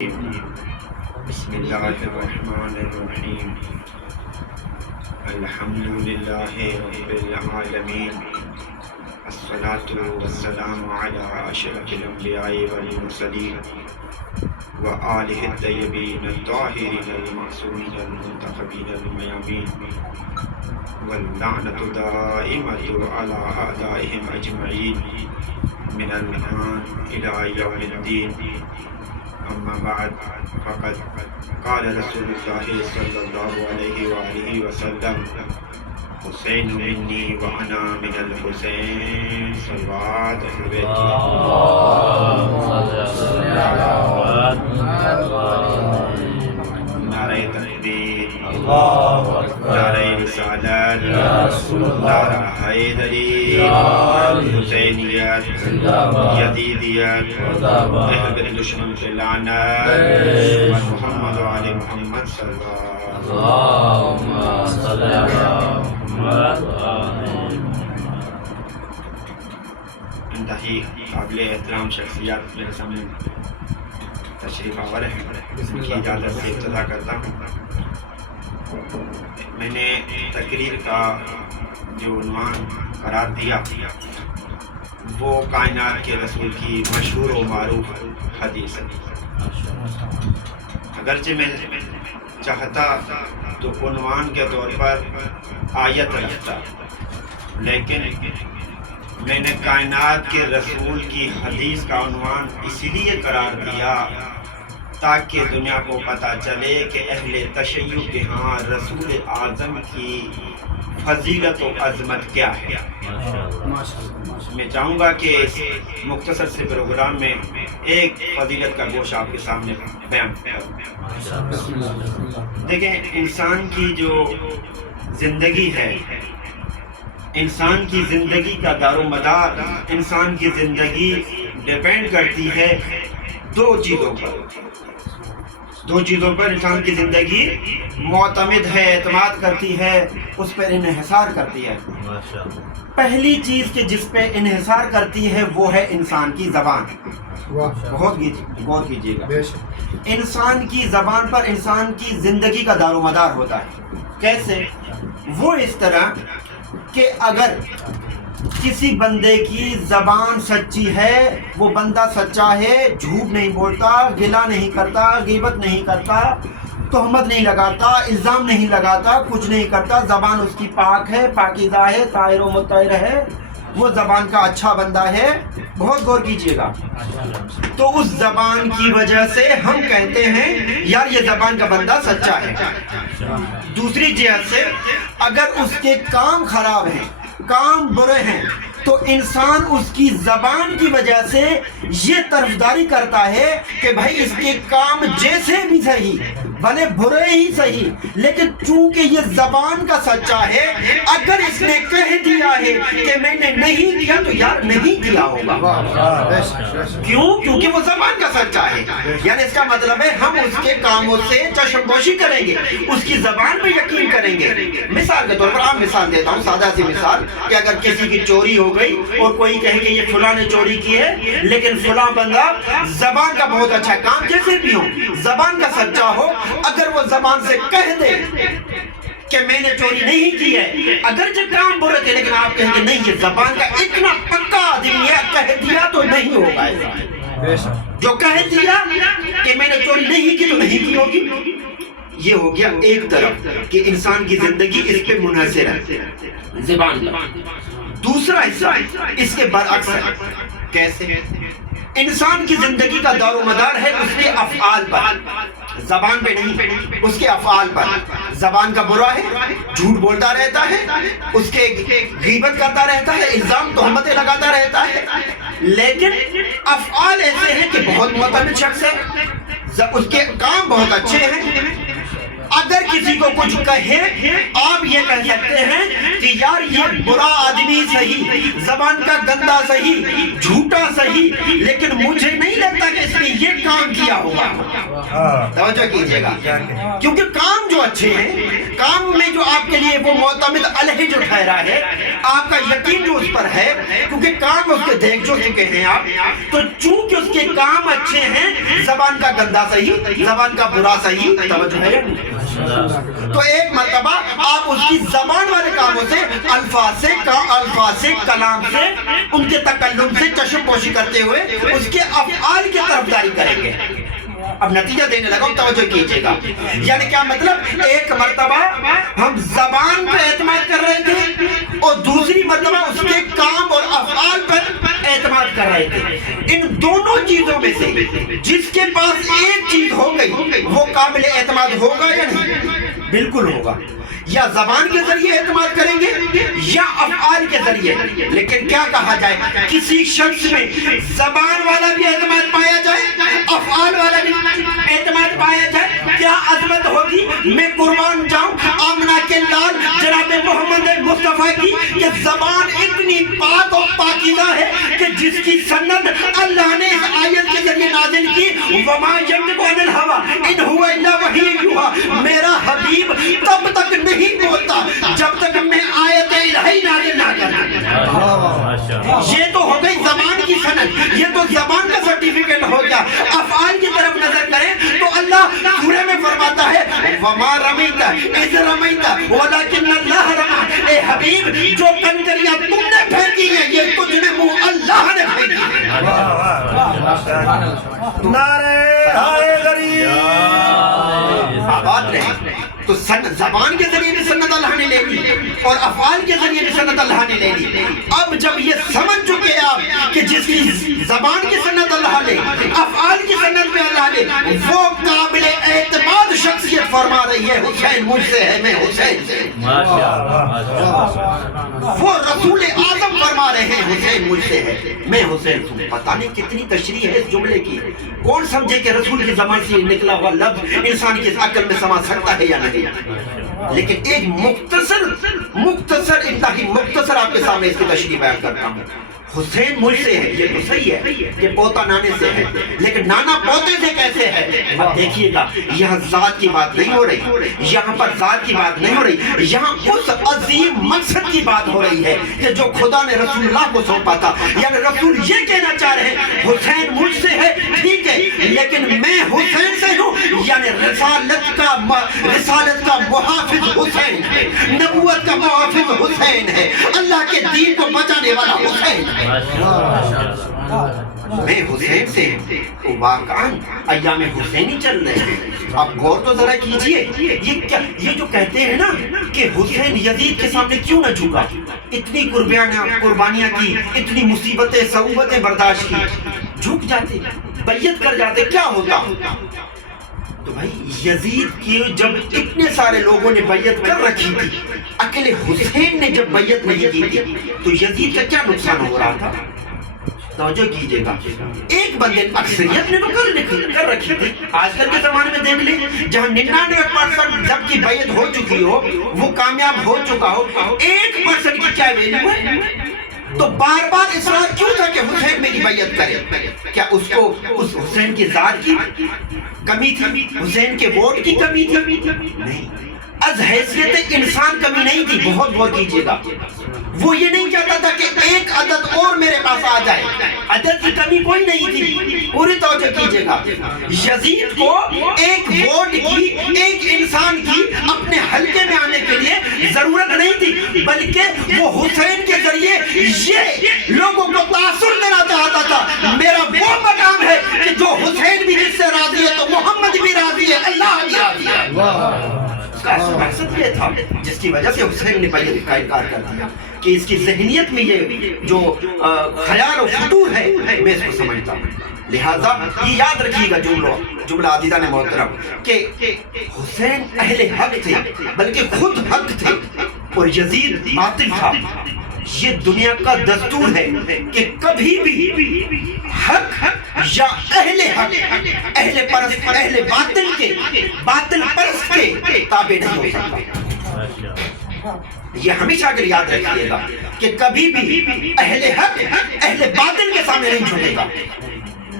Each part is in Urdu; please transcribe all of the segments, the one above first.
بسم اللہ الرحمن الرحیم الحمد للہ رب العالمین الصلاة والسلام علی اشرف الانبیاء والمرسلین وآلہ الطیبین الطاہرین المعصومین المنتخبین المیامین واللعنۃ دائمۃ علی اعدائہم اجمعین من الآن الی یوم الدین. اما بعد فقد قال رسول اللہ صلی اللہ علیہ وآلہ وسلم حسین منی وانا من الحسین صلوات اہل بیت. نعرہ تکبیر، نعرہ رسالت، نعرہ حیدری، حسینیت، یزیدیت، اہل بیت دشمن سے لعنت، محمد و آل محمد صلی اللہ انتہائی قابل احترام شخصیات میرے سامنے تشریف آور ہے، ان کی اجازت سے ابتدا کرتا ہوں. میں نے تقریر کا جو عنوان قرار دیا وہ کائنات کے رسول کی مشہور و معروف حدیث ہے. اگرچہ میں چاہتا تو عنوان کے طور پر آیت رکھتا، لیکن میں نے کائنات کے رسول کی حدیث کا عنوان اسی لیے قرار دیا تاکہ دنیا کو پتہ چلے کہ اہل تشیع کے ہاں رسول اعظم کی فضیلت و عظمت کیا ہے. میں چاہوں گا کہ اس مختصر سے پروگرام میں ایک فضیلت کا گوشہ آپ کے سامنے بیان کروں. دیکھیں، انسان کی جو زندگی ہے، انسان کی زندگی کا دار و مدار، انسان کی زندگی ڈیپینڈ کرتی ہے دو چیزوں پر انسان کی زندگی معتمد ہے، اعتماد کرتی ہے، اس پر انحصار کرتی ہے. پہلی چیز کہ جس پہ انحصار کرتی ہے وہ ہے انسان کی زبان. بہت غور کیجیے گا، انسان کی زبان پر انسان کی زندگی کا دار و مدار ہوتا ہے. کیسے؟ وہ اس طرح کہ اگر کسی بندے کی زبان سچی ہے، وہ بندہ سچا ہے، جھوٹ نہیں بولتا، گلہ نہیں کرتا، غیبت نہیں کرتا، تہمت نہیں لگاتا، الزام نہیں لگاتا، کچھ نہیں کرتا، زبان اس کی پاک ہے، پاکیزہ ہے، طاہر و مطہر ہے، وہ زبان کا اچھا بندہ ہے. بہت غور کیجیے گا. تو اس زبان کی وجہ سے ہم کہتے ہیں یار یہ زبان کا بندہ سچا ہے. دوسری جہت سے اگر اس کے کام خراب ہیں، کام برے ہیں، تو انسان اس کی زبان کی وجہ سے یہ طرفداری کرتا ہے کہ بھائی اس کے کام جیسے بھی صحیح، بھلے برے ہی صحیح، لیکن چونکہ یہ زبان کا سچا ہے، اگر اس نے کہہ دیا ہے کہ میں نے نہیں کیا تو یار نہیں کیا ہوگا. کیوں؟ کیونکہ وہ زبان کا سچا ہے. یعنی اس کا مطلب ہے ہم اس کے کاموں سے چشم پوشی کریں گے، اس کی زبان پہ یقین کریں گے. مثال کے طور پر عام مثال دیتا ہوں، سادہ سی مثال، کہ اگر کسی کی چوری ہو گئی اور کوئی کہے کہ یہ فلاں نے چوری کی ہے، لیکن فلاں بندہ زبان کا بہت اچھا ہے، کام جیسے بھی ہو، زبان کا سچا ہو، اگر وہ زبان سے کہہ دے کہ میں نے چوری نہیں کی ہے، اگرچہ کام برے تھے لیکن آپ کہیں کہ نہیں یہ زبان کا اتنا پکا آدمی ہے، کہہ دیا تو نہیں ہوگا ایسا. جو کہہ دیا کہ میں نے چوری نہیں کی تو نہیں کی ہوگی. یہ ہو گیا ایک طرف کہ انسان کی زندگی اس پہ منحصر ہے، زبان پر. دوسرا حصہ اس کے برعکس ہے. کیسے؟ انسان کی زندگی کا دار و مدار ہے اس کے افعال پر، زبان پہ نہیں، اس کے افعال پر. زبان کا برا ہے، جھوٹ بولتا رہتا ہے، اس کے غیبت کرتا رہتا ہے، الزام تہمتیں لگاتا رہتا ہے، لیکن افعال ایسے ہیں کہ بہت معتمد شخص ہے، اس کے کام بہت اچھے ہیں. اگر کسی کو کچھ کہے آپ یہ کہہ سکتے ہیں کہ یار یہ برا آدمی صحیح، زبان کا گندا صحیح، جھوٹا صحیح، لیکن مجھے نہیں لگتا کہ اس نے یہ کام کیا ہوگا۔ توجہ کیجئے گا، کیونکہ کام جو اچھے ہیں، کام میں جو آپ کے لیے وہ معتمد علیہ جو ٹھہرا ہے، آپ کا یقین جو اس پر ہے، کیونکہ کام اس کے دیکھ جو چکے ہیں آپ، تو چونکہ اس کے کام اچھے ہیں، زبان کا گندا صحیح، زبان کا برا صحیح، توجہ ہے۔ تو ایک مرتبہ آپ اس کی زبان والے کاموں سے، الفاظ سے، کلام سے، ان کے تکلم سے چشم پوشی کرتے ہوئے اس کے افعال کی طرفداری کریں گے۔ اب نتیجہ دینے لگا، توجہ کیجئے گا، یعنی کیا مطلب؟ ایک مرتبہ ہم زبان پر اعتماد کر رہے تھے اور دوسری مرتبہ اس کے کام اور افعال پر اعتماد کر رہے تھے۔ ان دونوں چیزوں میں سے جس کے پاس ایک چیز ہو گئی وہ قابل اعتماد ہوگا یا نہیں؟ بالکل ہوگا۔ یا زبان کے ذریعے اعتماد کریں گے یا افعال کے ذریعے۔ لیکن کیا کہا جائے، کسی شخص میں زبان والا بھی اعتماد پایا جائے، افعال والا بھی اعتماد پایا جائے، کیا عظمت ہوگی۔ میں قربان جاؤں آمنہ کے لال جناب محمد مصطفیٰ کی کہ زبان اتنی پاک اور پاکیزہ ہے کہ جس کی سند اللہ نے اس آیت کے ذریعے نازل کی، وَمَا يَنطِقُ عَنِ الْهَوَىٰ إِنْ هُوَ إِلَّا وَحْيٌ يُوحَىٰ۔ میرا حبیب تب تک نہیں بولتا جب تک میں آیت الہی نازل نہ کروں۔ یہ تو ہو گئی زبان کی سند، یہ تو زبان کا سرٹیفکیٹ ہو گیا۔ افعال کی طرف نظر کریں تو اللہ سورہ میں فرماتا ہے وَمَا رَمَيْتَ إِذْ رَمَيْتَ وَلَكِنَّ اللَّهَ رَمَىٰ۔ اے حبیب جو کنکریاں تم نے پھینکی ہیں یہ تجھ نے اللہ نے پھینکی ہیں۔ نعرہ حیدری آباد رہے۔ تو زبان کے ذریعے بھی سنت اللہ نے لے لی اور افعال کے ذریعے بھی سنت اللہ نے لے لی۔ اب جب یہ سمجھ چکے آپ کہ جس کی زبان کی سنت اللہ لے، افعال کی سنت بھی اللہ لے، وہ قابل اعتماد شخصیت فرما رہی ہے حسین مجھ سے ہے، میں حسین سے۔ وہ رسول اعظم فرما رہے ہیں حسین مجھ سے ہے، میں حسین ہوں۔ پتہ نہیں کتنی تشریح ہے اس جملے کی۔ کون سمجھے کہ رسول کی زبان سے نکلا ہوا لفظ انسان کی عقل میں سما سکتا ہے یا نہیں؟ لیکن ایک مختصر انتہائی مختصر آپ کے سامنے اس کی تشریح بیان کرتا ہوں۔ حسین مجھ سے ہے، یہ تو صحیح ہے کہ پوتا نانے سے ہے، لیکن نانا پوتے سے کیسے ہے؟ اب دیکھیے گا یہاں ذات کی بات نہیں ہو رہی، یہاں پر ذات کی بات نہیں ہو رہی، یہاں اس عظیم مقصد کی بات ہو رہی ہے کہ جو خدا نے رسول اللہ کو سونپا تھا۔ یعنی رسول یہ کہنا چاہ رہے ہیں حسین مجھ سے ہے ٹھیک ہے، لیکن میں حسین سے ہوں، یعنی رسالت کا محافظ حسین ہے، نبوت کا محافظ حسین ہے، اللہ کے دین کو بچانے والا حسین ہے۔ میں حسین سے واقعاً ایام حسینی چل رہے ہیں۔ آپ غور تو ذرا کیجئے، یہ جو کہتے ہیں نا کہ حسین یزید کے سامنے کیوں نہ جھکا، اتنی قربانیاں کی، اتنی مصیبتیں صعوبتیں برداشت کی، جھک جاتے، بیعت کر جاتے، کیا ہوتا؟ تو بھائی یزید کی جب اتنے سارے لوگوں نے بیعت کر رکھی تھی، اکیلے حسین نے جب بیعت نہیں کی تھی تو یزید کا کیا نقصان ہو رہا تھا؟ توجہ کیجئے گا، ایک بندے اکثریت نے تو کر رکھی تھی۔ آج کل کے زمانے میں دیکھ لیں جہاں 99% جب کی بیعت ہو چکی ہو، وہ کامیاب ہو چکا ہو، 1% کی کیا ویلیو ہے؟ تو بار بار اصرار کیوں تھا کہ حسین میری بیعت کرے؟ کیا اس کو اس حسین کی ذات کی کمی تھی؟ حسین کے ووٹ کی کمی تھی؟ نہیں، از حیثیت انسان کمی نہیں تھی۔ بہت غور کیجئے گا، وہ یہ نہیں چاہتا تھا کہ ایک عدد اور میرے پاس آ جائے، عدد کی کمی کوئی نہیں تھی۔ پوری توجہ کیجئے گا، یزید کو ایک ووٹ کی، ایک انسان کی اپنے حلقے میں آنے کے لیے ضرورت نہیں تھی، بلکہ وہ حسین کے ذریعے یہ لوگوں کو تاثر دینا چاہتا تھا میرا وہ مقام ہے کہ جو حسین بھی جس سے راضی ہے تو محمد بھی راضی ہے، اللہ بھی راضی ہے۔ اس کا مقصد یہ تھا جس کی وجہ سے حسین نے بیعت کا انکار کر دیا کہ اس کی ذہنیت میں یہ جو خیال و فطور ہے میں اس کو سمجھتا ہوں۔ لہٰذا یہ یاد رکھیے گا جملہ عزیزان محترم کہ حسین اہل حق تھے، بلکہ خود حق تھے، اور یزید باطل تھا۔ یہ دنیا کا دستور ہے کہ کبھی بھی حق یا اہل حق، اہل پرست، اہل باطل کے، باطل پرست کے تابع نہیں ہو سکتا۔ یہ ہمیشہ اگر یاد رکھیے گا کہ کبھی بھی اہل حق اہل باطل کے سامنے نہیں جھکے گا۔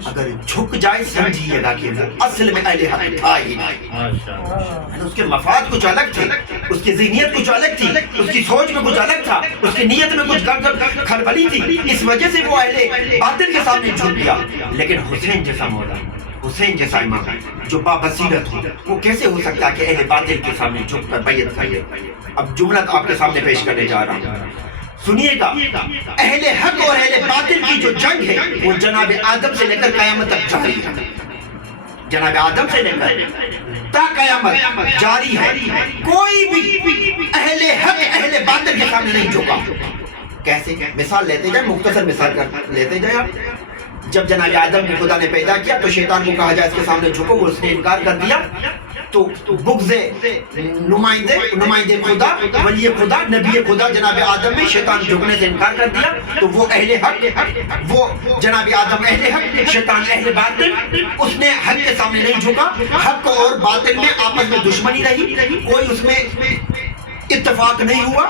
اگر جھک جائے سمجھیے گا کہ وہ اصل میں اہل حق تھا ہی نہیں، اس کے مفاد کچھ الگ تھے، اس کی ذہنیت کچھ الگ تھی، اس کی سوچ میں کچھ الگ تھا، اس کی نیت میں کچھ کھلبلی تھی، اس وجہ سے وہ اہل باطل کے سامنے جھک گیا۔ لیکن حسین جیسا مولا، حسین جیسا امام جو بابصیرت ہو، وہ کیسے ہو سکتا کہ اہل باطل کے سامنے جھک کر بیعت کرے؟ اب جملہ آپ کے سامنے پیش کرنے جا رہا ہوں، سنیے گا۔ اہل حق اور اہل باطل کی جو جنگ ہے وہ جناب آدم سے لے کر قیامت تک جاری ہے، جناب آدم سے لے کر تا قیامت جاری ہے۔ کوئی بھی اہل حق اہل باطل کے سامنے نہیں جھکا۔ کیسے؟ مثال لیتے جائیں، مختصر مثال لیتے جائیں آپ۔ جب جناب آدم کو خدا نے پیدا کیا تو شیطان کو کہا جائے اس کے سامنے جھکو، وہ اس نے انکار کر دیا، تو بغض نمائندے خدا، ولی خدا، نبی خدا جناب آدم میں شیطان جھکنے سے انکار کر دیا، تو وہ اہل حق، وہ جناب آدم اہل حق، شیطان اہل باطل، اس نے حق کے سامنے نہیں جھکا۔ حق اور باطل میں آپس میں دشمنی رہی، کوئی اس میں اتفاق نہیں ہوا۔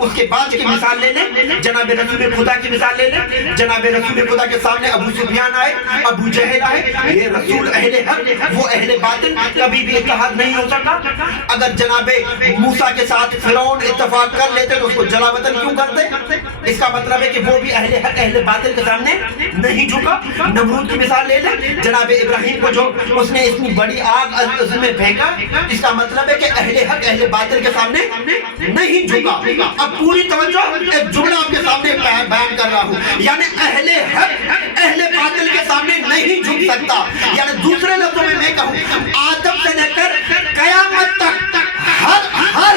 اس کے بعد کی مثال لے لیں، جناب رسول خدا کی مثال لے لیں۔ جناب رسول خدا کے سامنے ابو سفیان آئے، ابو جہل آئے، یہ رسول اہل حق، وہ اہل باطل، کبھی بھی اتحاد نہیں ہو سکا۔ اگر جناب موسیٰ کے ساتھ فرعون اتفاق کر لیتے تو اس کو جلا وطن کیوں کرتے؟ اس کا مطلب ہے کہ وہ بھی اہل حق اہل باطل کے سامنے نہیں جھکا۔ نمرود کی مثال لے لیں، جناب ابراہیم کو جو اس نے اتنی بڑی آگ اس میں پھینکا، اس کا مطلب ہے کہ اہل حق اہل باطل کے سامنے نہیں جھکا۔ اب پوری توجہ، ایک جملہ آپ کے سامنے بیان کر رہا ہوں، یعنی اہل حق اہل باطل کے سامنے نہیں جھک سکتا۔ یعنی دوسرے لفظوں میں میں کہوں، آدم سے لے کر قیامت تک ہر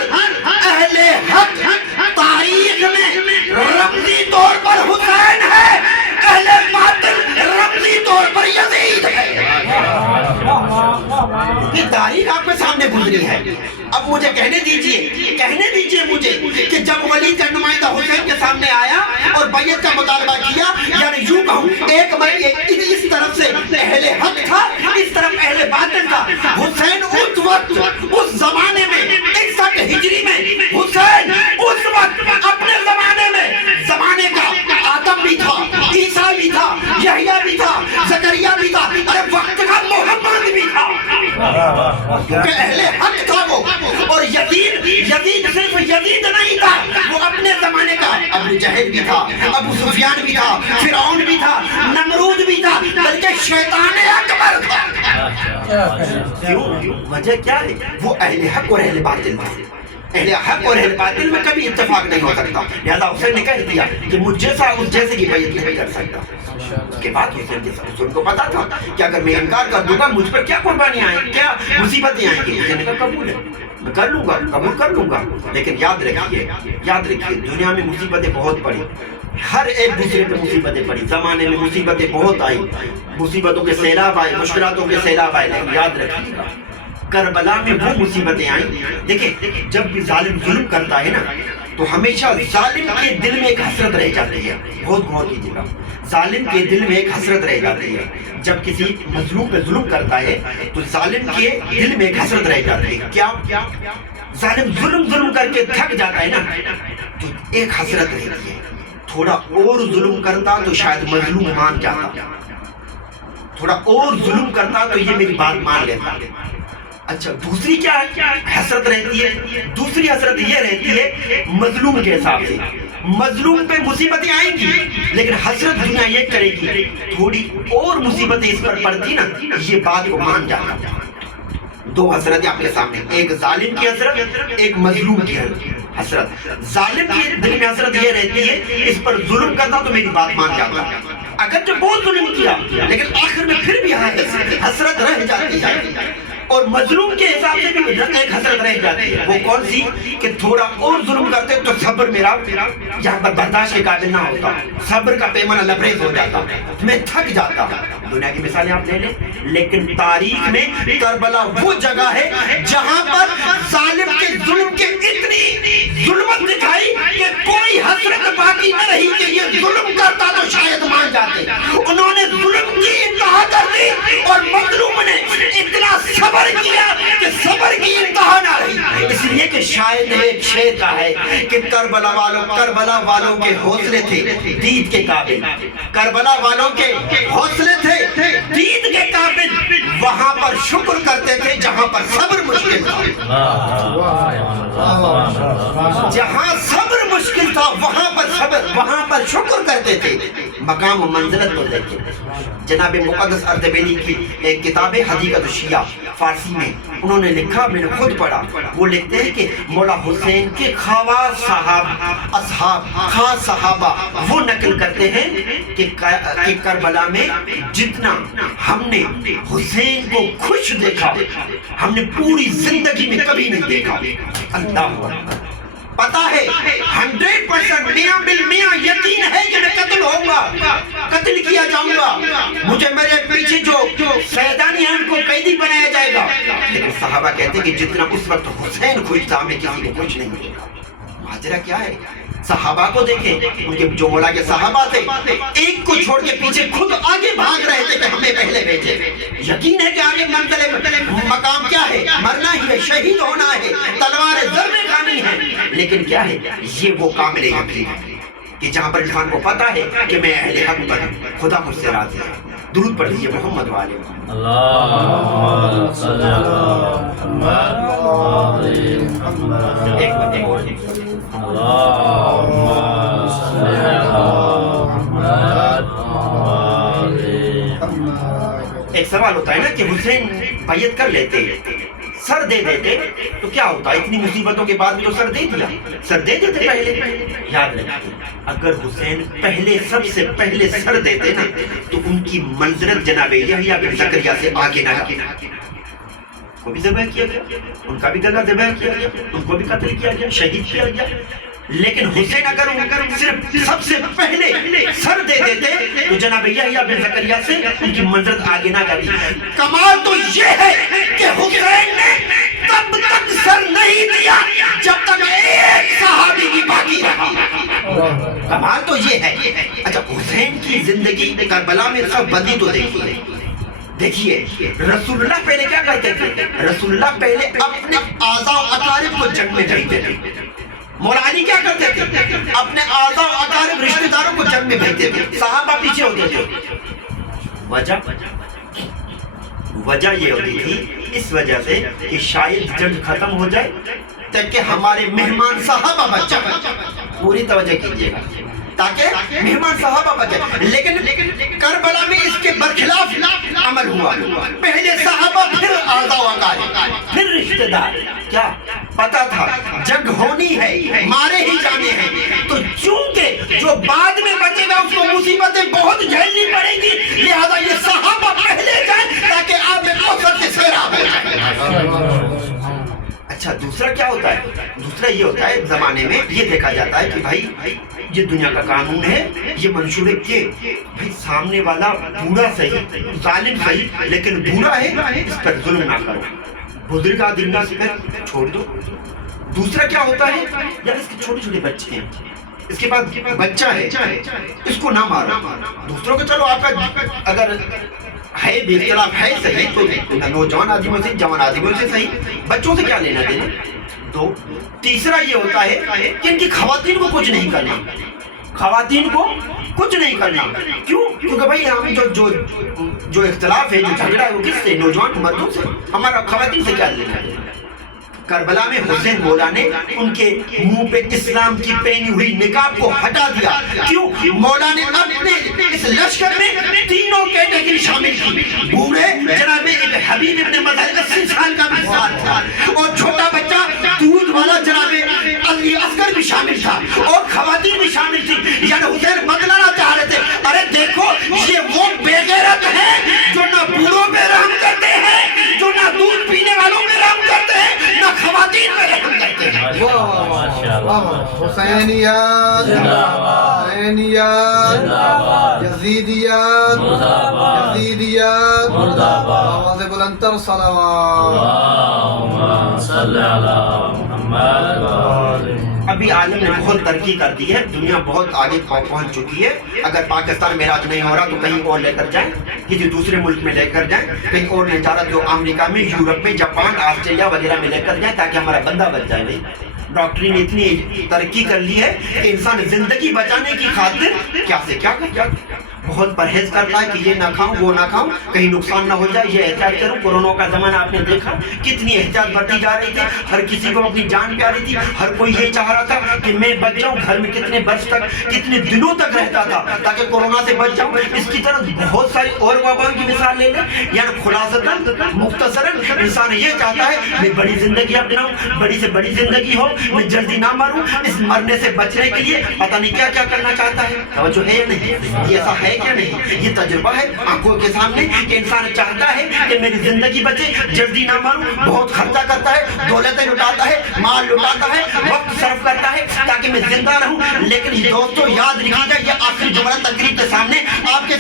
اہل حق تاریخ میں رمزی طور پر حسین ہے، اہل باطل رمزی طور پر یزید ہے۔ یہ تاریخ آپ کے سامنے گزری ہے۔ اب مجھے کہنے دیجئے مجھے کہ جب ولید کا نمائندہ حسین کے سامنے آیا اور بیعت کا مطالبہ کیا، یعنی یوں کہوں ایک اس طرف سے اہل حق تھا، اس طرف اہل باطل تھا۔ حسین اس وقت، اس زمانے میں 61 ہجری میں، حسین اس وقت اپنے زمانے کا آدم بھی تھا، عیسیٰ بھی تھا، یحییٰ بھی تھا، زکریا بھی تھا، ارے وقت کا محمد بھی تھا، کہ اہل حق تھا وہ۔ اور یزید صرف یزید نہیں تھا، وہ اپنے زمانے کا ابو جہل بھی تھا، ابو سفیان بھی تھا، فرعون بھی تھا، نمرود بھی تھا، بلکہ شیطان اکبر تھا۔ کیوں؟ وجہ کیا ہے؟ وہ اہل حق اور اہل باطل تھے۔ اہل حق اور اہل باطل میں کبھی اتفاق نہیں ہو سکتا، لہذا حسین نے کہہ دیا کہ مجھ جیسا اس جیسے کی بیعت نہیں کر سکتا۔ اس کے بعد حسین کو پتا تھا کہ اگر میں انکار کر دوں گا مجھ پر کیا قربانیاں آئیں گی، کیا مصیبتیں آئیں گی۔ حسین نے کہا قبول ہے، میں کر لوں گا، قبول کر لوں گا، لیکن یاد رکھیے دنیا میں مصیبتیں بہت پڑی، ہر ایک دوسرے پہ مصیبتیں پڑی، زمانے میں مصیبتیں بہت آئی، مصیبتوں کے سیلاب آئے، مشکلاتوں کے سیلاب آئے، لیکن یاد رکھیے گا کربلا میں وہ مصیبتیں آئیں۔ دیکھیں جب بھی ظالم ظلم کرتا ہے نا تو ہمیشہ ظالم کے دل میں ایک حسرت رہ جاتی ہے، بہت غور کیجیے گا، ظالم کے دل میں ایک حسرت رہ جاتی ہے۔ جب کسی مظلوم پہ ظلم کرتا ہے تو ظالم کے دل میں ایک حسرت رہ جاتی ہے۔ کیا؟ ظالم ظلم کر کے تھک جاتا ہے نا تو ایک حسرت رہتی ہے، تھوڑا اور ظلم کرتا تو شاید مظلوم مان جاتا، تھوڑا اور ظلم کرتا تو یہ میری بات مان لیتا۔ اچھا دوسری کیا حسرت رہتی ہے؟ دوسری حسرت یہ رہتی ہے مظلوم کے حساب سے، مظلوم پہ مصیبتیں آئیں گی لیکن حسرت دنیا یہ کرے گی تھوڑی اور مصیبتیں اس پر پڑتی نا یہ بات کو مان جاتا۔ دو حسرتیں آپ کے سامنے، ایک ظالم کی حسرت، ایک مظلوم کی حسرت۔ ظالم کے دل میں حسرت یہ رہتی ہے اس پر ظلم کرتا تو میری بات مان جاتا، اگرچہ بہت ظلم کیا لیکن آخر میں پھر بھی حسرت رہ جاتی ہے۔ اور مظلوم کے حساب سے بھی ایک حسرت رہ جاتی ہے، وہ کون سی کہ تھوڑا اور ظلم کرتے تو صبر میرا یہاں پر برداشت کے قابل نہ ہوتا، صبر کا پیمانہ لبریز ہو جاتا، میں تھک جاتا۔ دنیا کی مثالیں آپ لے لیں، لیکن تاریخ میں کربلا وہ جگہ ہے جہاں پر ظالم کے ظلم کے اتنی ظلمت دکھائی کہ کوئی حسرت باقی نہ رہی کہ یہ ظلم کرتا تو شاید مان جاتے۔ انہوں نے ظلم کی انتہا کر دی اور مظلوم نے اتنا صبر کیا کہ صبر کی انتہا نہ رہی۔ اس لیے کہ شاعر نے ایک شعر کہا ہے کہ کربلا والوں کے حوصلے تھے دید کے قابل، کربلا والوں کے حوصلے تھے دید کے قابل، وہاں پر شکر کرتے تھے جہاں پر صبر مشکل تھا، جہاں صبر مشکل تھا وہاں پر شکر کرتے تھے۔ مقام و منزلت کو دیکھیں، جناب مقدس اردبیلی کی ایک کتاب ہے حدیقۃ الشیعہ فارسی میں، انہوں نے لکھا، میں نے خود پڑھا، وہ لکھتے ہیں کہ مولا حسین کے خواص خاص صحابہ وہ نقل کرتے ہیں کہ کربلا میں جتنا ہم نے حسین کو خوش دیکھا ہم نے پوری زندگی میں کبھی نہیں دیکھا۔ اللہ اکبر، پتا ہے 100% میاں بالمیاں یقین ہے کہ میں قتل ہوں گا، قتل کیا جاؤں گا، مجھے میرے پیچھے جو سیدانی ہیں ان کو قیدی بنایا جائے گا، لیکن صحابہ کہتے ہیں کہ جتنا اس وقت حسین خوش تھا ہمیں کسی کو خوش نہیں دیکھا۔ ماجرا کیا ہے؟ صحابہ کو دیکھیں، ان کے جو مولا کے صحابہ تھے ایک کو چھوڑ کے پیچھے خود آگے بھاگ رہے تھے کہ ہمیں پہلے بھیجے۔ یقین ہے کہ آگے منزل مقام کیا ہے؟ مرنا ہی ہے، شہید ہونا ہے، تلوار ضرب کھانی ہے، لیکن کیا ہے؟ یہ وہ کامل یقین ہے کہ جہاں پر انسان کو پتا ہے کہ میں اہل حق پر ہوں، خدا مجھ سے راضی ہے۔ درود پڑھ لیجیے محمد والے اللہم صلی علی محمد اللہم صلی علی محمد۔ ایک سوال ہوتا ہے نا کہ حسین بیعت کر لیتے سر دے دیتے تو کیا ہوتا؟ اتنی مصیبتوں کے بعد بھی تو سر دے دیا، سر دے دیتے پہلے۔ یاد رکھیں، اگر حسین پہلے سب سے پہلے سر دیتے نا تو ان کی منزلت جناب یحییٰ بن زکریا سے آگے نہ جاتی، کو بھی ذبح کیا گیا، ان کا بھی گلا ذبح کیا گیا، ان کو بھی قتل کیا گیا، شہید کیا گیا، لیکن حسین اگر صرف سب سے پہلے سر دے دیتے تو جناب یحییٰ بن زکریا سے ان کی منزلت آگے نہ جاتی۔ کمال تو یہ ہے کہ حسین نے تب تک سر نہیں دیا جب تک ایک صحابی کی باقی رہا۔ کمال تو یہ ہے۔ اچھا، حسین کی زندگی کربلا میں سب بندی تو دیکھیے رسول اللہ پہلے کیا کرتے تھے؟ رسول اللہ پہلے اپنے اعضاء و اقارب کو جنگ میں بھیجتے تھے۔ مولا علی کیا کرتے تھے؟ اپنے اعضاء و اقارب رشتہ داروں کو جنگ میں بھیجتے تھے، صحابہ پیچھے ہوتے تھے۔ وجہ یہ ہوتی تھی اس وجہ سے کہ شاید جنگ ختم ہو جائے تاکہ ہمارے مہمان صحابہ بچ جائیں۔ پوری توجہ کیجیے گا، تاکہ مہمان صحابہ بچ جائیں۔ لیکن کربلا میں اس کے برخلاف عمل ہوا، پہلے صحابہ پھر اعضاء و اقارب پھر رشتہ دار۔ کیا پتا تھا جنگ ہونی ہے، مارے ہی جانے ہیں، تو چونکہ جو بعد میں بچے گا اس کو مصیبتیں بہت جھیلنی پڑیں گی، لہذا یہ صحابہ پہلے جائیں تاکہ آپ میں کوثر سے سیراب ہو جائے۔ اچھا، دوسرا کیا ہوتا ہے؟ دوسرا یہ ہوتا ہے زمانے میں یہ دیکھا جاتا ہے کہ بھائی یہ دنیا کا قانون ہے، یہ منشور ہے کہ بھائی سامنے والا بوڑھا صحیح، ظالم صحیح، لیکن بوڑھا ہے اس پر ظلم نہ کرو، بزرگ آدمی سے پھر چھوڑ دو۔ دوسرا کیا ہوتا ہے؟ جب اس کے چھوٹے چھوٹے بچے ہیں، اس کے بعد بچہ ہے، اس کو نہ مارو۔ دوسروں کو چلو آپ کا اگر ہے بھی اختلاف ہے صحیح تو نوجوان آدمیوں سے، جوان آدمیوں سے صحیح، بچوں سے کیا لینا دینا۔ تو تیسرا یہ ہوتا ہے کہ ان کی خواتین کو کچھ نہیں کرنا، خواتین کو کچھ نہیں کرنا۔ کیوں؟ کیونکہ بھائی ہم جو اختلاف ہے، جو جھگڑا ہے وہ کس سے؟ نوجوان مردوں سے، ہمارا خواتین سے کیا لینا دینا۔ کربلا میں حسین مولا نے ان کے منہ پہ اسلام کی پہنی ہوئی نقاب کو ہٹا دیا۔ کیوں؟ مولا نے اپنے اس لشکر میں تینوں کیٹیگری شامل کی، بوڑھے جناب حبیب ابن مظہر 80 سال کا بھی ساتھ تھا، اور چھوٹا بچہ دودھ والا جناب علی اصغر بھی شامل تھا، اور خواتین بھی شامل تھی۔ یعنی حسین بدلانا چاہ رہے تھے، ارے دیکھو یہ وہ بے غیرت ہیں جو نہ بوڑھوں پہ رحم کرتے ہیں، جو نہ دودھ پینے حسینیات حسینیات یزیدیات یزیدیات آواز بلندتر صلوات اللهم صل على محمد وآل ابھی عالم نے بہت ترقی کر دی ہے، دنیا بہت آگے پہنچ چکی ہے. اگر پاکستان میں علاج نہیں ہو رہا تو کہیں اور لے کر جائیں، کسی دوسرے ملک میں لے کر جائیں، کہیں اور نہیں جا رہا تو امریکہ میں، یورپ میں، جاپان، آسٹریلیا وغیرہ میں لے کر جائیں تاکہ ہمارا بندہ بچ جائے. بھائی ڈاکٹری نے اتنی ترقی کر لی ہے کہ انسان زندگی بچانے کی خاطر کیا سے کیا کر جاتا ہے. بہت پرہیز کرتا ہے کہ یہ نہ کھاؤں وہ نہ کھاؤں، کہیں نقصان نہ ہو جائے، یہ احتیاط کروں. کورونا کا زمانہ آپ نے دیکھا کتنی احتیاط برتی جا رہی تھی، ہر کسی کو اپنی جان پیاری تھی، ہر کوئی یہ چاہ رہا تھا کہ میں بچ جاؤں. گھر میں کتنے برس تک، کتنے دنوں تک رہتا تھا تاکہ کورونا سے بچ جاؤں. اس کی طرح بہت ساری اور وباؤں کی مثال لے لیں. یعنی خلاصتاً مختصراً انسان یہ چاہتا ہے میں بڑی زندگی اپناؤں، بڑی سے بڑی زندگی ہو، میں جلدی نہ مروں. اس مرنے سے بچنے کے لیے پتہ نہیں کیا کیا کرنا چاہتا ہے. توجہ ہے یا نہیں؟ یہ ایسا ہے کیا نہیں؟ یہ تجربہ ہے آنکھوں کے سامنے کہ انسان چاہتا ہے کہ میری زندگی بچے، جلدی نہ مروں. بہت خرچہ کرتا ہے، دولتیں لٹاتا ہے، مال لٹاتا ہے، وقت صرف کرتا ہے تاکہ میں زندہ رہوں. لیکن دوستو یاد رکھیے گا، یہ آخری جملہ تقریب کے سامنے آپ کے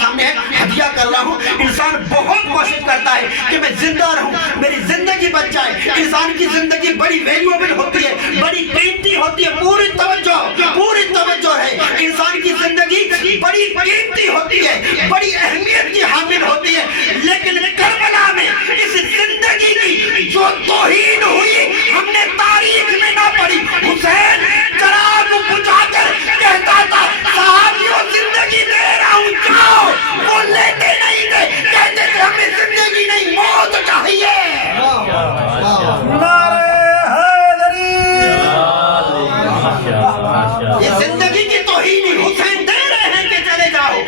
سامنے ہے، ہدیہ کر رہا ہوں. انسان بہت کوشش کرتا ہے کہ میں زندہ رہوں، میری زندگی بچ جائے. انسان کی زندگی بڑی ویلیوبل ہوتی ہے، بڑی قیمتی ہوتی ہے. پوری توجہ ہے. انسان کی زندگی بڑی قیمتی ہوتی ہے، بڑی اہمیت کی حامل ہوتی ہے. لیکن کربلا میں اس زندگی کی جو توہین ہوئی ہم نے تاریخ میں نہ پڑھی. حسین چراغ بجھا کر کہتا تھا صحابیوں زندگی دے رہا ہوں جاؤ. وہ لیتے نہیں تھے، کہتے تھے ہمیں زندگی نہیں موت چاہیے. نعرہ حیدری. یہ زندگی کی توہین حسین دے رہے ہیں کہ چلے جاؤ،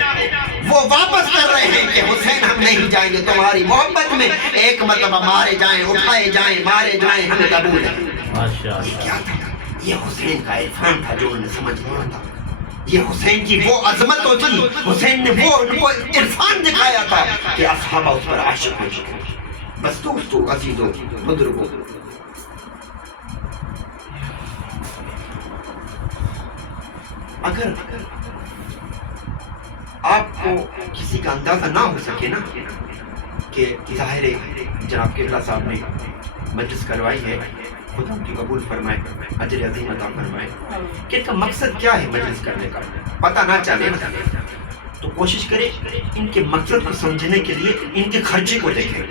وہ واپس کر رہے ہیں کہ حسین ہم نہیں جائیں گے. تمہاری محبت میں ایک مرتبہ مارے جائیں، اٹھائے جائیں، مارے جائیں، ہمیں قبول ہے. یہ کیا تھا؟ یہ حسین کا عرفان تھا جو انہیں سمجھ نہیں آتا. یہ حسین کی وہ عظمت ہوتی، حسین نے وہ ان کو عرفان دکھایا تھا کہ اصحابہ اس پر عاشق ہو چکے. بس دوستو، عزیزو، بزرگو، اگر آپ کو کسی کا اندازہ نہ ہو سکے نا کہ ظاہر جناب قبلہ صاحب نے مجلس کروائی ہے، خدا ان کی قبول فرمائے، اجر عظیم عطا فرمائے، کہ ان کا مقصد کیا ہے مجلس کرنے کا پتہ نہ چلے نا، تو کوشش کریں ان کے مقصد کو سمجھنے کے لیے ان کے خرچے کو دیکھیں.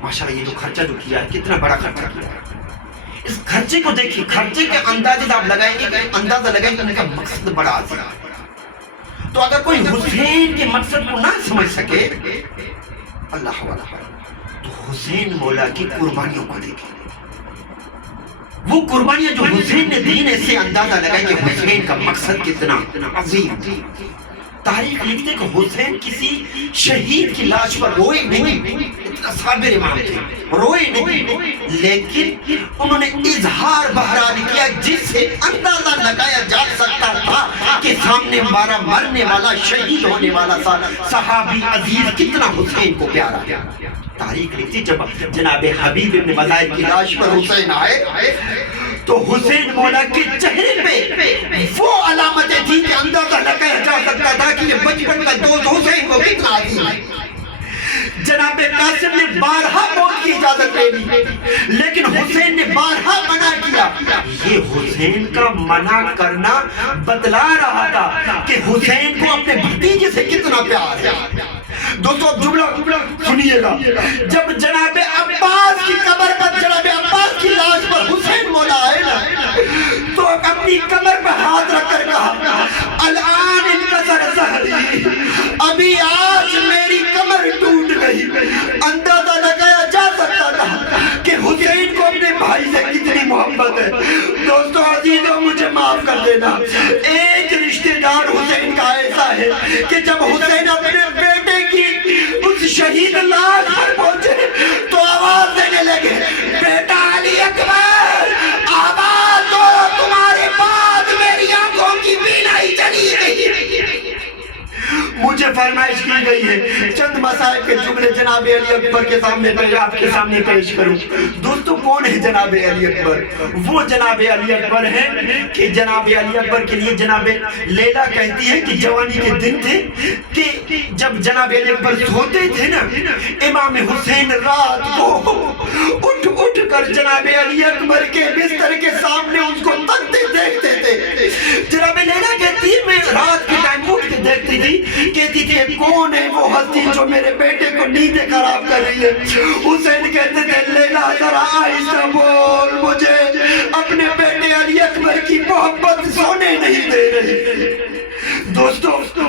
ماشاءاللہ یہ جو خرچہ جو کیا ہے کتنا بڑا خرچہ کیا ہے. اس خرچے کو دیکھیں، خرچے کے اندازے آپ لگائیں گے، اندازہ لگائیں گے ان کا مقصد بڑا عظیم ہے. تو اگر کوئی حسین کے مقصد کو نہ سمجھ سکے اللہ والا تو حسین مولا کی قربانیوں کو دیکھیں. وہ قربانیاں جو حسین نے دی نے سے اندازہ لگائیں کہ حسین کا مقصد کتنا عظیم تھی. تاریخ لکھتے کہ حسین کسی شہید کی لاش پر روئے نہیں، اتنا صابر امام تھے، روئے نہیں، لیکن انہوں نے اظہار بہران کیا جس سے اندازہ لگایا جا سکتا تھا کہ سامنے ہمارا مرنے والا، شہید ہونے والا صحابی عزیز کتنا حسین کو پیارا ہے. تاریخ لکھتی جب جناب حبیب ابن مظاہر کی لاش پر حسین آئے تو حسین مولا کے چہرے پہ وہ علامتیں تھی کہ اندازہ لگایا جا سکتا تھا کہ یہ بچپن کا دوست حسین کو کتنا عظیم ہے. جناب قاسم نے بارہا موت کی اجازت لے لی لیکن حسین نے بارہا منع کیا. یہ حسین کا منع کرنا بتلا رہا تھا کہ حسین کو اپنے بھتیجے سے کتنا پیار ہے. دوستو اب جملہ سنیے گا. جب جناب عباس کی قبر پر، جناب عباس کی لاش پر حسین مولا آئے نا تو اپنی قبر پر ہاتھ رکھ کر کہا الان انکسر ظہری، ابھی آج میری کمر ٹوٹ گئی. اندازہ لگایا جا سکتا تھا کہ حسین کو اپنے بھائی سے کتنی محبت ہے. دوستو عزیزوں مجھے معاف کر دینا، ایک رشتہ دار حسین کا ایسا ہے کہ جب حسین اپنے بیٹے کی اس شہید لاش پر پہنچے تو آواز دینے لگے بیٹا علی اکبر آواز دو، تمہارے بعد میری آنکھوں کی بینائی چلی گئی. مجھے میں فرمائش کی گئی ہے چند مصائب کے جملے جناب علی اکبر کے سامنے آپ کے سامنے پیش کروں. دوستو کون ہے جناب علی اکبر؟ وہ جناب علی اکبر ہے کہ جناب علی اکبر کے لیے جناب لیلا کہتی ہے کہ جوانی کے دن تھے کہ جب جناب علی اکبر سوتے تھے نا، امام حسین رات کو اٹھ کر جناب علی اکبر کے بستر کے سامنے اس کو تکتے دیکھتے تھے. جناب لیلا کہتی ہے میں رات کے ٹائم اٹھ کے دیکھتی تھی، کہتی تھی کون ہے وہ ہستی جو میرے بیٹے کو نیندیں خراب کر رہی ہے. حسین کہتے تھے لیلا ذرا آہستہ بول، مجھے اپنے بیٹے علی اکبر کی محبت سونے نہیں دے رہی. دوستو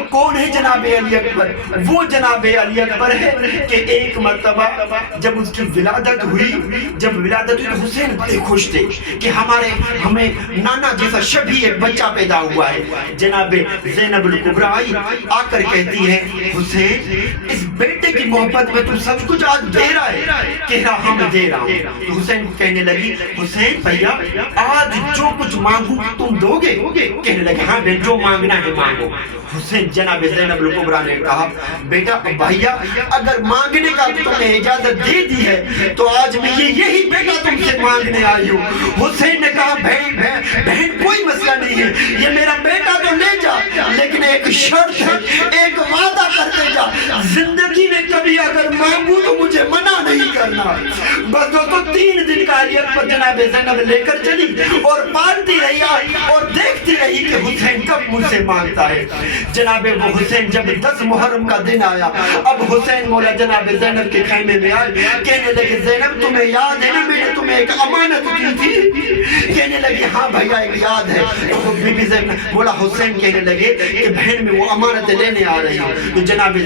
کون ہے جناب علی اکبر؟ وہ جناب علی اکبر ہے کہ ایک مرتبہ جب اس کی ولادت ہوئی تو حسین بڑے خوش تھے کہ ہمیں نانا جیسا شبیہ ایک بچہ پیدا ہوا ہے. جناب زینب الکبریٰ آ کر کہتی ہے حسین اس بیٹے کی محبت میں تو سب کچھ آج دے رہا ہے؟ کہہ رہا ہاں میں دے رہا ہوں. تو حسین کو کہنے لگی حسین بھیا آج جو کچھ مانگوں تم دو گے؟ کہنے لگے ہاں بہن جو مانگنا ہے مانگو. حسین جناب زینب الکبریٰ نے کہا بیٹا بھیا اگر مانگنے کا تمہیں اجازت دے دی ہے تو آج میں یہی بیٹا تم سے مانگنے آئی ہوں. حسین نے کہا بہن کوئی مسئلہ نہیں ہے، یہ میرا بیٹا تو لے جا، لیکن ایک شرط ہے، ایک وعدہ کرتے جا، زندگی میں کبھی اگر مانگوں تو مجھے منع نہیں کرنا. بس دوستو 3 دن کا علی اکبر جناب زینب لے کر چلی اور پالتی رہی اور دیکھتی رہی کہ حسین کب مجھ سے مانگتا ہے. جناب وہ حسین جب 10 محرم کا دن آیا، اب حسین مولا جناب زینب کے خیمے میں آئے، کہنے لگے زینب تمہیں یاد ہے نا میں نے تمہیں ایک امانت دی تھی؟ کہنے لگی ہاں بھیا ایک یاد ہے. تو بی بی زینب مولا حسین کہنے لگے کہ بہن میں وہ امانت لینے آ رہی ہوں. تو جناب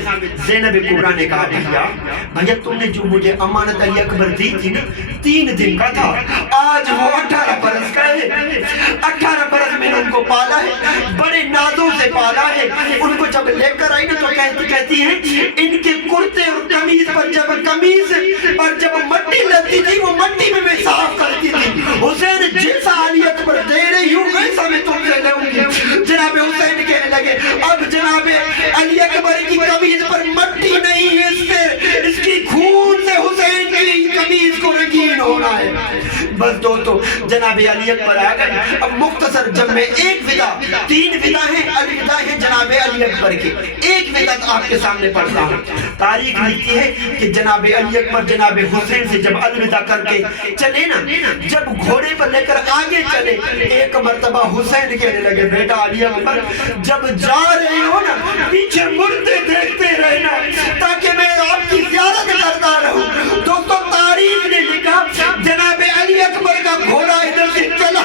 زینب کبریٰ نے کہا بھیا تم نے جو مجھے امانت علی اکبر دی تھی نا 3 دن کا تھا، آج وہ 18 برس کا ہے. 18 برس میں نے ان کو پالا ہے، بڑے نازوں سے پالا ہے. ان کو جب لے کر آئی نا تو کہتی ہیں ان کے کرتے اور قمیض پر جب مٹی لگتی تھی وہ مٹی میں صاف کرتی تھی. حسین جیسا علی اکبر دے رہی ہوں ویسا میں تم سے لوں گی. جناب حسین کہنے لگے اب جناب علی اکبر کی قمیض پر مٹی نہیں ہے، اس کی خون سے حسین کی قمیض کو رنگین ہونا ہے. بس دوستو جناب علی اکبر آ گئے. اب مختصر جب میں ایک ودا 3 ودا ہیں الوداع ہیں جناب علی اکبر کے، ایک ودا آپ کے سامنے پڑھتا ہوں. تاریخ لکھتی ہے کہ جناب علی اکبر جناب حسین سے جب الوداع کر کے چلے نا، جب گھوڑے پر لے کر آگے چلے، ایک مرتبہ حسین کہنے لگے بیٹا علی اکبر جب جا رہے ہو نا پیچھے مڑتے دیکھتے رہنا تاکہ میں آپ کی زیارت کرتا رہوں. دوستو تاریخ نے لکھا جناب علی اکبر کا گھوڑا ادھر سے چلا،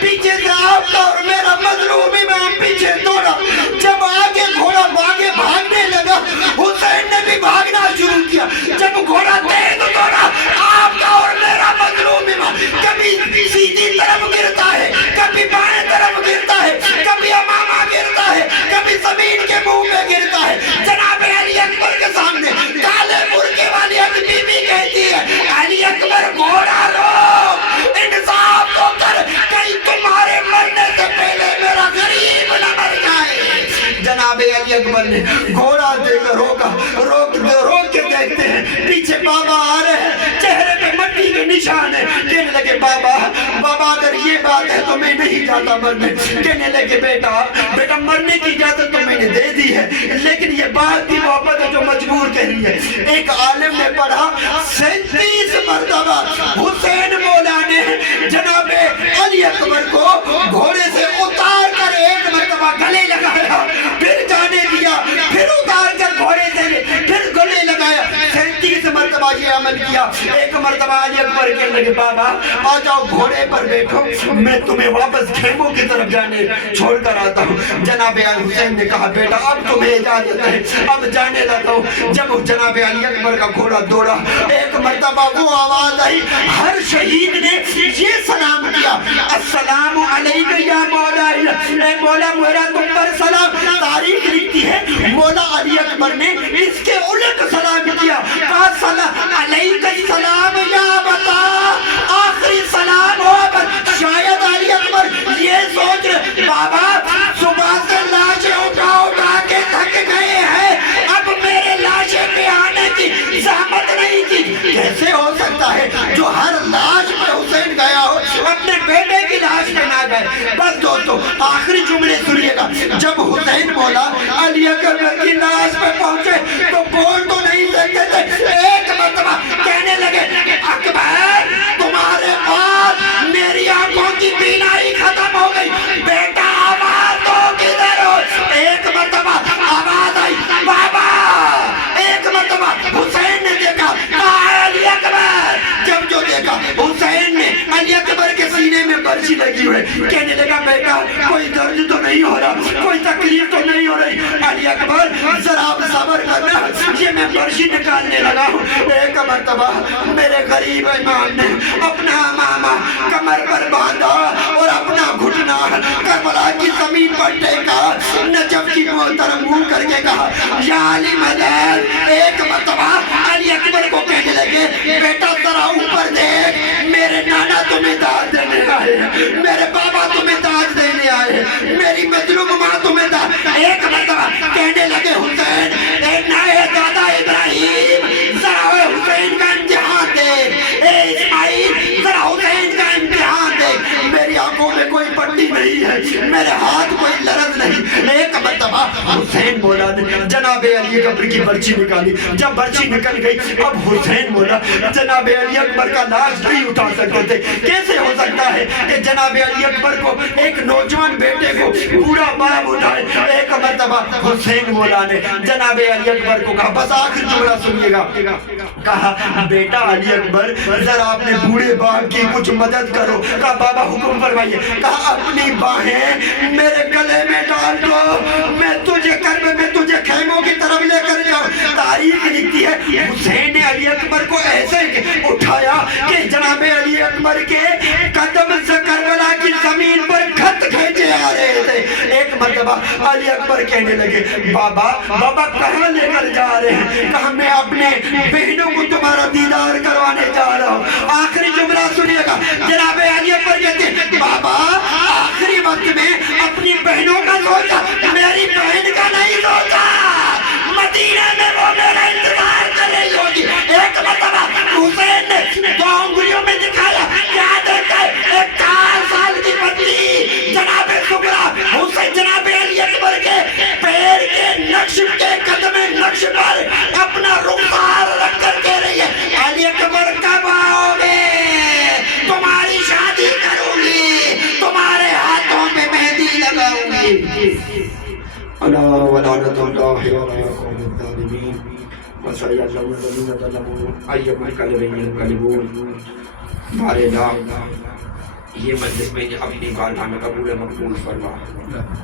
پیچھے سے آپ کا اور میرا مظلوم امام پیچھے دوڑا. جب آگے گھوڑا بھاگنے لگا حسین نے بھی بھاگنا شروع کیا. جب گھوڑا تیز دوڑا آپ کا اور میرا مظلوم امام کبھی سیدھی طرف گرتا ہے، کبھی بائیں طرف گرتا ہے، کبھی امامہ گرتا ہے، کبھی زمین کے منہ میں گرتا ہے. جناب علی اکبر کے سامنے کالے برقع والی ایک بی بی کہتی ہے علی اکبر گھوڑا روک، انصاف تو کر، کہیں تمہارے مرنے سے پہلے میرا غریب نہ مر جائے. جناب علی اکبر نے گھوڑا دے کر روک کے دیکھتے ہیں پیچھے بابا آ رہے ہیں، چہرے پہ مٹی کے نشان ہے. کہنے لگے بابا اگر یہ بات ہے تو میں نہیں جاتا مرنے. کہنے لگے بیٹا مرنے کی اجازت تو میں نے دے دی ہے، لیکن یہ بات کی محبت ہے جو مجبور کر رہی ہے. ایک عالم نے پڑھا 37 مرتبہ حسین مولا نے جناب علی اکبر کو گھوڑے سے اتار کر ایک مرتبہ گلے لگایا، پھر جانے دیا، پھر اتار کر گھوڑے سے پھر گلے لگایا. 37 مرتبہ یہ عمل کیا. ایک مرتبہ علی اکبر کہنے لگے بابا آ جاؤ گھوڑے پر بیٹھو، میں تمہیں واپس خیموں کی طرف جانے چھوڑ کر آتا ہوں. جناب حسین نے کہا بیٹا اب تمہیں اجازت ہے، اب جانے لگا ہوں. جب جناب علی اکبر کا گھوڑا دوڑا ایک مرتبہ وہ آواز آئی، ہر شہید نے یہ سلام کیا السلام علیکم یا مولا، اے مولا میرا تم پر سلام. تاریخ لکھتی ہے مولا علی اکبر نے اس کے الٹ سلام کیا، کہا علیک السلام یا بتا، آخری سلام ہو. شاید علی اکبر یہ سوچ رہے بابا صبح سے لاشیں اٹھا کے تھک گئے ہیں، سنیے گا جب حسین مولا علی اکبر کی لاش پہ پہنچے تو بول تو نہیں سکتے تھے، ایک مرتبہ کہنے لگے اکبر تمہارے بعد میری آنکھوں کی بینائی ختم ہو گئی، بیٹا آواز دو کدھر ہو؟ ایک مرتبہ آواز آئی بابا، ایک مرتبہ حسین نے دیکھا کہا علی اکبر، جب جو دیکھا حسین نے علی اکبر کے سینے میں برچی لگی ہوئے، کہنے لگا بیٹا کوئی درد تو نہیں ہو رہا، کوئی تکلیف تو نہیں ہو رہی؟ علی اکبر ذرا آپ صبر کرنا، یہ میں برچی نکالنے لگا ہوں۔ ایک مرتبہ میرے غریب امام نے اپنا امامہ کمر پر باندھا اور اپنا گھٹنا کربلا کی زمین پر ٹیکا، نجف کی طرف منہ کر کے کہا یا علی مدد۔ ایک مرتبہ علی اکبر کو کہنے لگے بیٹا ذرا اوپر دیکھ، میرے نانا تمہیں داد دینے آئے ہیں، میرے بابا تمہیں داد دینے آئے ہیں، میری مظلوم ماں تمہیں داد۔ ایک مرتبہ کہنے لگے حسین اے نئے دادا ابراہیم ذرا حسین کا امتحان دیکھ، اے اسماعیل ذرا حسین کا امتحان دیکھ، میری آنکھوں میں کوئی پٹی نہیں ہے، میرے ہاتھ کوئی لرز نہیں۔ ایک مرتبہ حسین مولا نے جناب علی اکبر کی برچی نکالی، جب برچی نکل گئی اب حسین مولا جناب علی اکبر کا لاش نہیں اٹھا سکتے تھے۔ کیسے ہو سکتا ہے کہ جناب علی اکبر کو ایک نوجوان بیٹے کو بوڑھا باپ اٹھائے؟ ایک مرتبہ حسین مولا نے جناب علی اکبر کو کہا، بس آخر جملہ سنیے گا، کہا بیٹا علی اکبر ذرا اپنے بوڑھے باپ کی کچھ مدد کرو۔ کہا بابا حکم فرمائیے۔ کہا اپنی باہیں میرے گلے میں ڈال دو، میں تجھے کرب میں تجھے خیموں کی طرف لے کر جاؤں۔ تاریخ لکھتی ہے حسین نے علی اکبر کو ایسے اٹھایا کہ جناب علی اکبر کے قدم سے کربلا کی زمین پر خط کھینچے آ رہے تھے۔ ایک مرتبہ علی اکبر کہنے لگے بابا بابا کہاں لے کر جا رہے ہیں؟ کہا میں اپنے بہنوں کو تمہارا دیدار کروانے جا رہا ہوں۔ آخری جملہ سنیے گا، جناب علی اکبر کہتے ہیں بابا آخری وقت میں اپنی بہنوں کا سوچا، میری بہن کا نہیں سوچا، مدینہ میں وہ میرا انتظار کر رہی ہوگی۔ ایک مرتبہ حسین نے دو انگلیوں میں دکھایا، کیا دیکھا ہے؟ ایک 4 سال کی بچی جناب سغرا حسین جناب علی اکبر کے پیر کے نقش کے قدم نقش پر اپنا رخسار رکھ کر کہہ رہی ہے علی اکبر کب آؤ گے؟ تمہاری شادی کروں گی، تمہارے ہاتھوں پہ مہندی لگاؤں گی۔ الا ولعنۃ اللہ علی القوم الظالمین وسيعلمون الذين ظلموا أي منقلب ينقلبون۔ بارے یہ مجلس میں نے اپنی بارگاہ میں قبول مقبول فرما،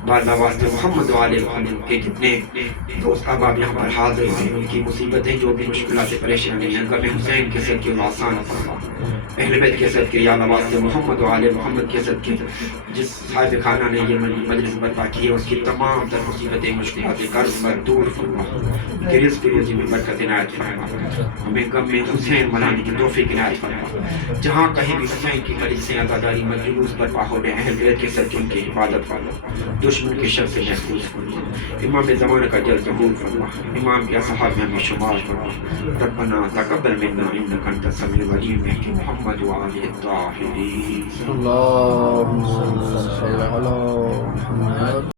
بارگاہ واسطے محمد و آل محمد کے جتنے دوست احباب یہاں پر حاضر ہیں، ان کی مصیبتیں جو بھی مشکلات پریشانی ہیں غم حسین کے صدقے کے آسان فرما، اہل بیت کے صدقے یا اللہ واسطے محمد و آل محمد کے صدقے جس صاحب خانہ نے یہ مجلس برپا کی ہے اس کی تمام تر مصیبتیں مشکلات قرض پر دور فرما، کہ رزق روزی میں برکت عنایت فرما، ہمیں غم میں حسین منانے کی توفیق عنایت فرما، جہاں کہیں بھی حسین کی مجلسیں عزاداری مجلوس برپا ہو رہے ہیں، اہل بیت کے صدقے ان کی حفاظت فرما، دشمن کے شر سے محفوظ فرما، امام زمانہ کا جلد قبول فرما، امام کے اصحاب میں ہمیں شمار فرما، ربنا تقبل منا انک انت السمیع العلیم محمد وآلہ الطاہرین۔ اللهم صل على محمد